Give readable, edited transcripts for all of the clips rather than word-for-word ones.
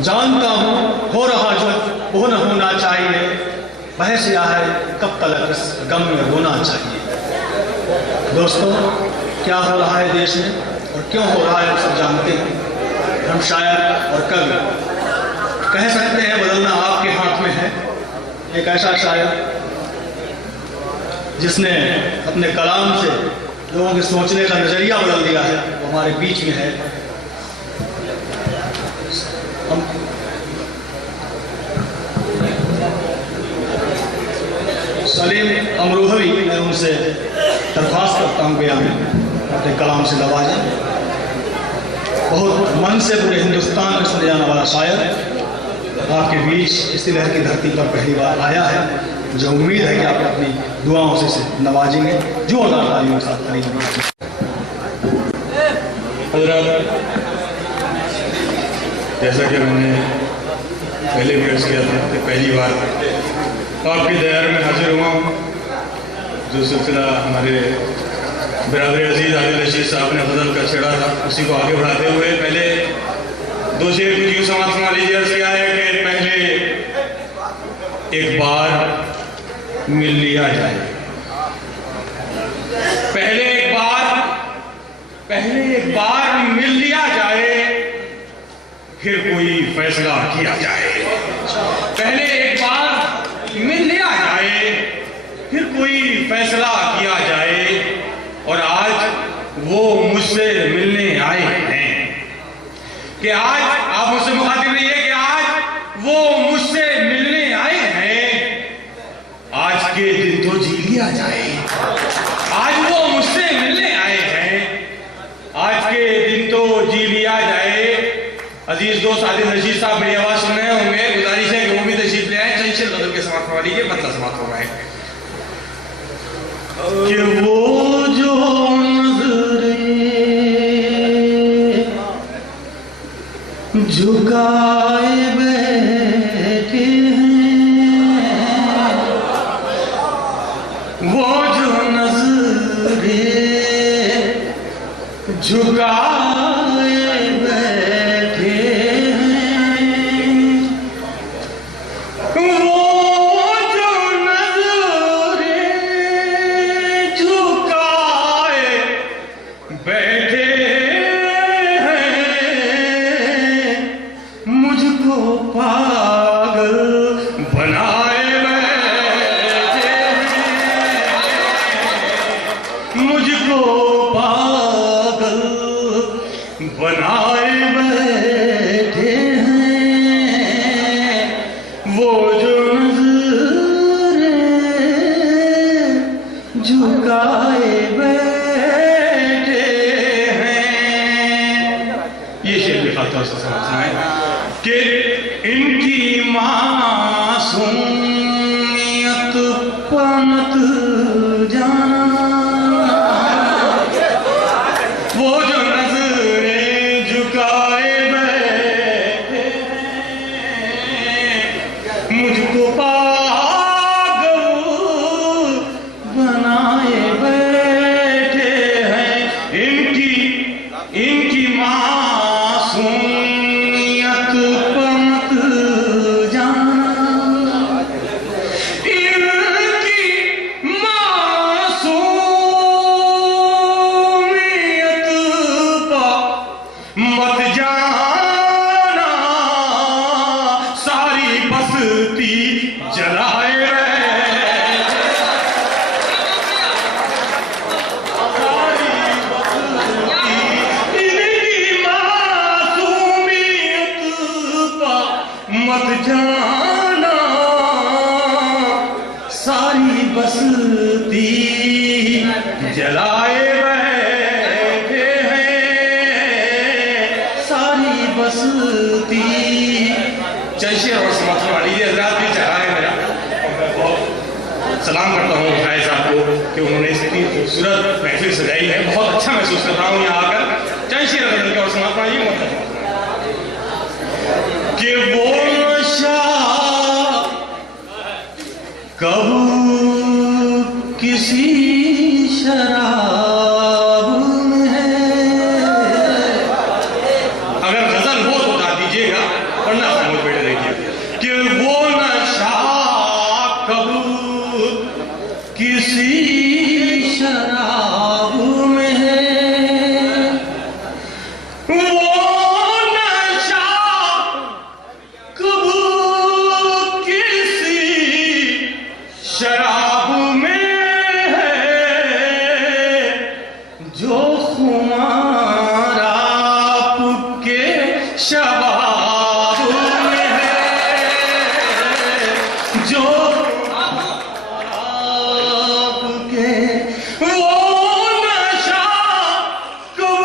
जानता हूँ हो रहा जो वो न होना चाहिए, बहस यह है कब तक इस गम में रोना चाहिए। दोस्तों, क्या हो रहा है देश में और क्यों हो रहा है सब जानते हैं। हम शायर और कवि कह सकते हैं बदलना आपके हाथ में है। एक ऐसा शायर जिसने अपने कलाम से लोगों के सोचने का नजरिया बदल दिया है, वो हमारे बीच में है। सलीम अमरोहवी, मैं उनसे दरख्वास्त करता हूँ कि हमें अपने कलाम से नवाजें। बहुत मन से पूरे हिंदुस्तान में सुने जाने वाला शायर आपके बीच इसी लहर की धरती पर पहली बार आया है। मुझे उम्मीद है कि आप अपनी दुआओं से इसे नवाजेंगे। जोरदार तालियों के साथ करेंगे। जैसा कि मैंने पहले भी अर्ज किया था कि पहली बार आपके दयार में हाजिर हुआ हूँ। जो सिलसिला हमारे बिरादर अजीज़ आदिल रशीद साहब ने गज़ल का छेड़ा था, उसी को आगे बढ़ाते हुए पहले दो शेर कुछ यूँ समाप्त सुना लीजिए। अर्ज किया है कि पहले एक बार मिल लिया जाए, पहले एक बार मिल लिया जाए, फिर कोई फैसला किया जाए। पहले एक बार मिल लिया जाए, फिर कोई फैसला किया जाए। और आज वो मुझसे मिलने आए हैं कि आज आप मुझसे मुखातिब रहिए कि आज वो मुझसे मिलने आए हैं। आज के दिन तो जी लिया जाए, आज वो मुझसे मिलने आए हैं। आज के दिन तो जी लिया जाए। अजीज दोस्त आदिल रशीद साहब मेरी आवाज सुन रहे होंगे, गुजारिश है कि वो भी तशरीफ ले आए। चंद शेर गजल के समाप्त करवा लीजिए, मतलब समाप्त हो गए कि वो जो झुकाए बैठे हैं, वो जो नजरें झुकाए बैठे हैं, वो जो नजरें झुकाए बैठे मुझको पागल बनाए बैठे, मुझको पागल बनाए बैठे हैं। वो जो नजरें झुकाए बैठे हैं। ये शेर लिखा था उसका समझना है कि इनकी मासूमियत पनत जाना, वो जो नजरें झुकाए बैठे मुझको पागल बनाए बैठे हैं। इनकी मासूम मत जाना, सारी बस्ती जलाए इनकी मासूमियत मत जाना, सारी बस्ती जलाए बस्ती। चंशे और समाप्त वाली ये हजरात भी चाह है मेरा, और सलाम करता हूँ भाई साहब को कि उन्होंने इतनी खूबसूरत महफिल सजाई है। बहुत अच्छा महसूस कर रहा हूँ यहाँ आकर। चंशे बदल के और समाप्त वाली कि वो नशा कब किसी शराब में है। अगर गजल हो तो बता दीजिएगा। पढ़ना खामोश बैठे देखिए कि वो नशा कब किसी शराब में है, वो नशा कब किसी शराब में है, जो खुमार आपके शबाब में है, जो आपके वो नशा कब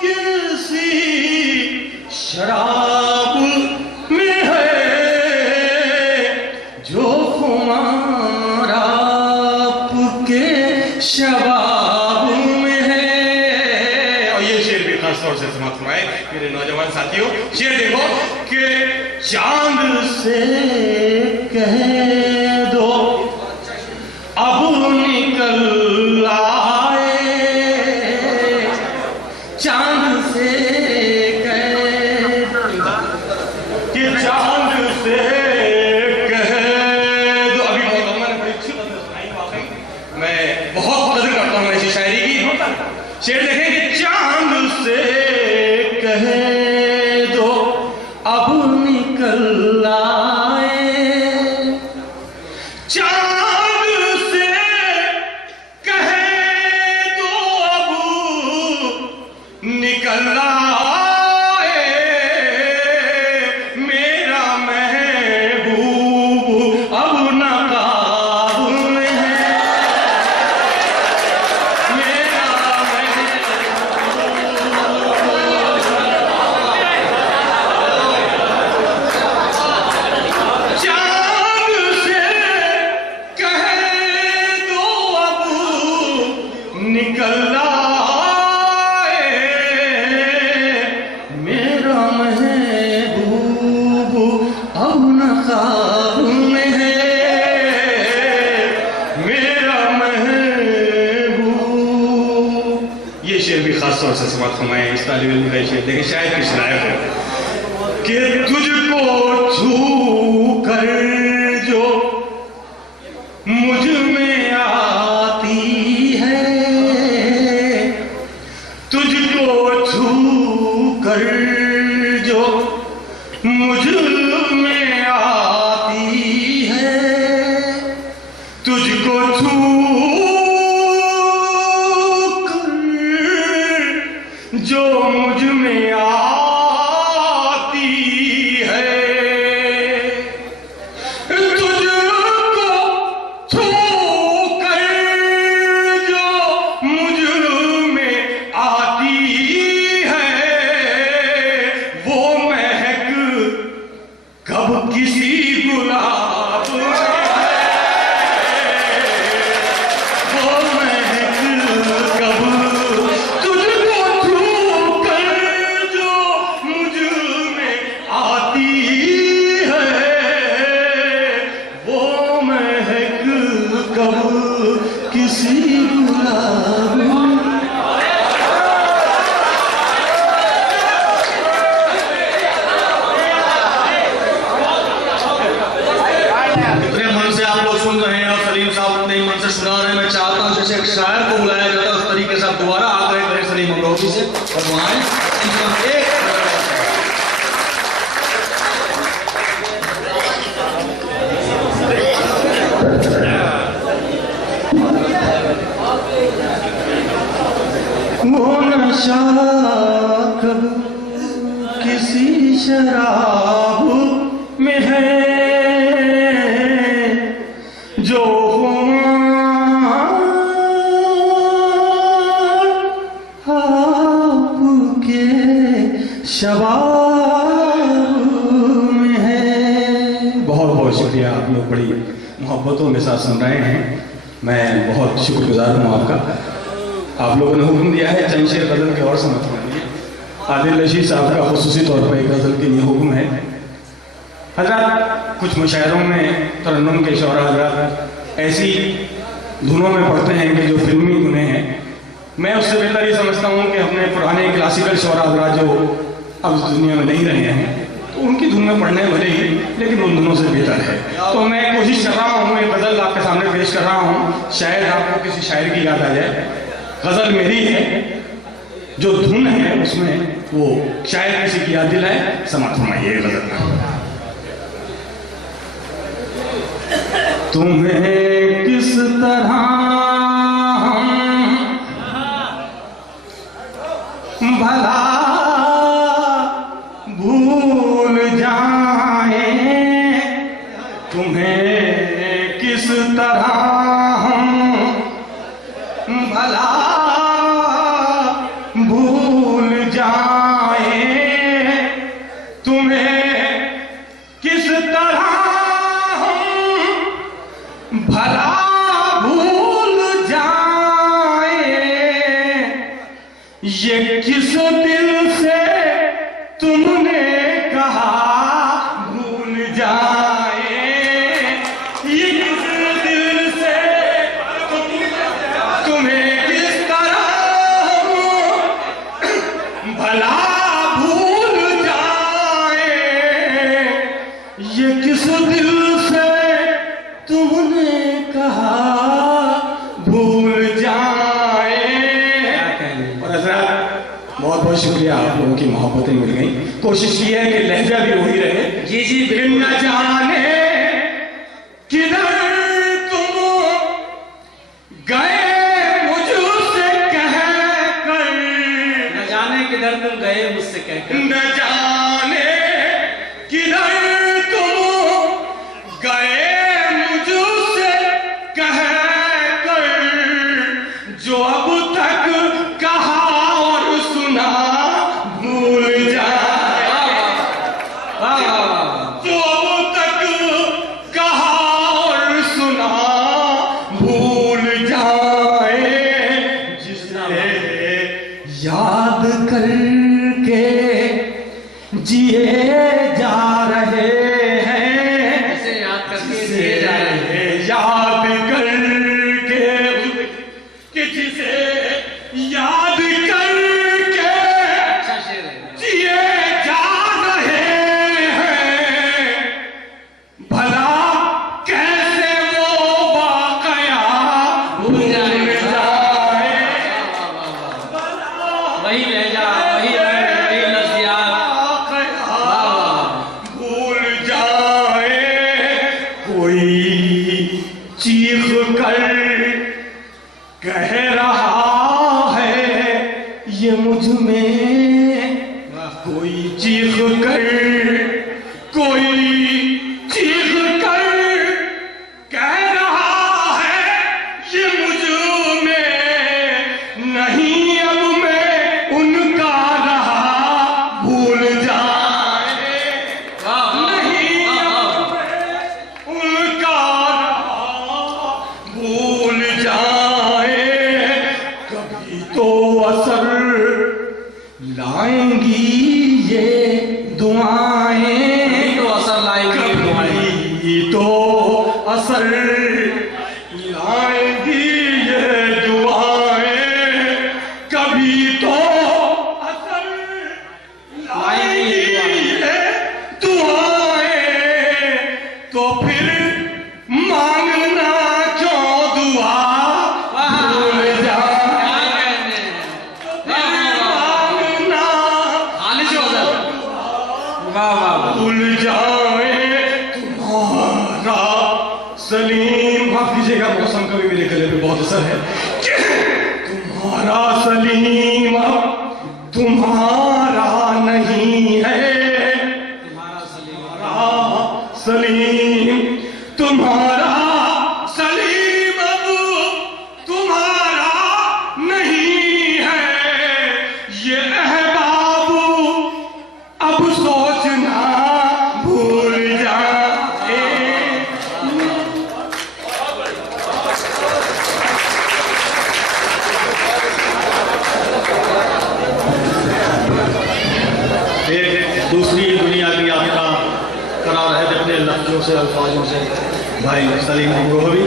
किसी शराब में है, जो खुमार आपके शबाब में है। और ये शेर भी खास तौर से समाप्त हुआ है मेरे नौजवान साथियों। शेर देखो कि चांद से कह दो अब निकल आए, चांद से कह कि चांद से कह दो। अभी मोहम्मद ने बड़ी अच्छी गजल सुनाई, वाकई मैं बहुत कदर करता हूँ ऐसी शायरी की। शेर देखें कि चांद से कह दो अब निकल आए, चांद से कह दो अब निकल आए, मेरा महबूब अब नकाब में है, मेरा चांद से कह दो अब निकल आए, मेरा महबूब अब नकाब में है, मेरा महबूब। ये शेर भी खास तौर से समाप्त हुए इस तालिब इल्म का शेर देखें, शायद किस लायक है कि तुझको छू कर जो मुझ में आती है, तुझको छू कर जो मुझ में आती है, तुझको छू कर जो मुझ में आती है, तुझको छू कर जो मुझ में आती है, वो महक कब किसी गुलाब में है, वो महक कब तुझको छू कर जो मुझ में आती है, वो महक कब किसी गुलाब में। इतने मन से आप लोग सुन रहे हैं और सलीम साहब इतने मन से सुना रहे हैं। मैं चाहता हूँ जैसे एक शायर को बुलाया जाता है उस तरीके से आप दोबारा आग्रह करें सलीम अमरोही से और वहाँ आएं। वो नशा कब किसी शराब में है, जो आपके शबाब में है। बहुत बहुत शुक्रिया, आप लोग बड़ी मोहब्बतों के साथ सुन रहे हैं, मैं बहुत शुक्रगुजार हूँ आपका। आप लोगों ने हुक्म दिया है चंद शेर गजल के और समझ लीजिए। आदिल रशीद साहब का खुसूसी तौर पर एक गजल के लिए हुक्म है। हज़रात कुछ मुशायरों में तरन्नुम के शौरा हज़रात ऐसी धुनों में पढ़ते हैं कि जो फिल्मी धुनें हैं। मैं उससे बेहतर ये समझता हूँ कि अपने पुराने क्लासिकल शौरा हज़रात जो अब इस दुनिया में नहीं रहे हैं तो उनकी धुन में पढ़ने भले ही, लेकिन उन धुनों से बेहतर है। तो मैं कोशिश कर रहा हूँ, एक गज़ल आपके सामने पेश कर रहा हूँ, शायद आपको किसी शायर की याद आ जाए। गज़ल मेरी है, जो धुन है उसमें वो शायद किसी की याद दिलाए। समाप्त फरमाइए गज़ल। तुम्हें किस तरह भला भूल जाए, तुम्हें किस तरह भला भूल जाए, तुम्हें किस तरह भला भूल जाए, ये किस दिल से तुमने कहा भूल जाए, ये किस दिल से तुम्हें किस तरह भला भूल जाए, ये किस दिल से तुमने कहा भूल जाए। और हज़रात बहुत बहुत शुक्रिया, आप लोगों की मोहब्बतें मिल गई। कोशिश की है कि लहजा भी वही रहे। जी जी फिर न जाने किधर तुम गए मुझसे कह कर, न जाने किधर तुम गए मुझसे कहकर, न जाने किधर तुम गए मुझसे कह कर, जो अब तक कहा और सुना भूल जाए, वाह वाह वाह, जो अब तक कहा और सुना भूल जाए, जिसे याद करके जिए जा रहे हैं, इसे याद करके दिए जा रहे हैं, याद करके कि जिसे याद करके अच्छा शेर है। जिए जा रहे हैं, भला कैसे वो वाकया भूल जाए, वही लहजा, वही रंग, वही लफ्ज़ियात, भूल जाए। कोई चीख कर कह रहा है ये मुझ में, कोई चीख कर, कोई चीख कर कह रहा है ये मुझ में, नहीं अब मैं उनका रहा भूल जाए, नहीं अब मैं उनका रहा भूल जाए, कभी तो असर लाएंगी ये दुआएं, तो असर लाएंगे दुआएं, कभी तो असर लाएंगी ये दुआएं, कभी तो असर लाएंगी ये दुआएं, तो फिर मांगना क्यों दुआ भूल जाए, मांगना खालिश गज़ल, वाह वाह वाह, भूल जाए तुम्हारा सलीम। माफ कीजिएगा, मौसम का भी मेरे गले पे बहुत असर है। तुम्हारा सलीम तुम्हारा नहीं है, तुम्हारा सलीम तुम्हारा सलीम अब तुम्हारा नहीं है, ये अहबाबू अब सोचना भूल जाए। एक दूसरी दुनिया की यात्रा करा रहे थे अपने लफ्जों से, अल्फाजों से भाई सलीम अब्रोहवी।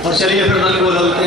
और चलिए फिर रंग बदलते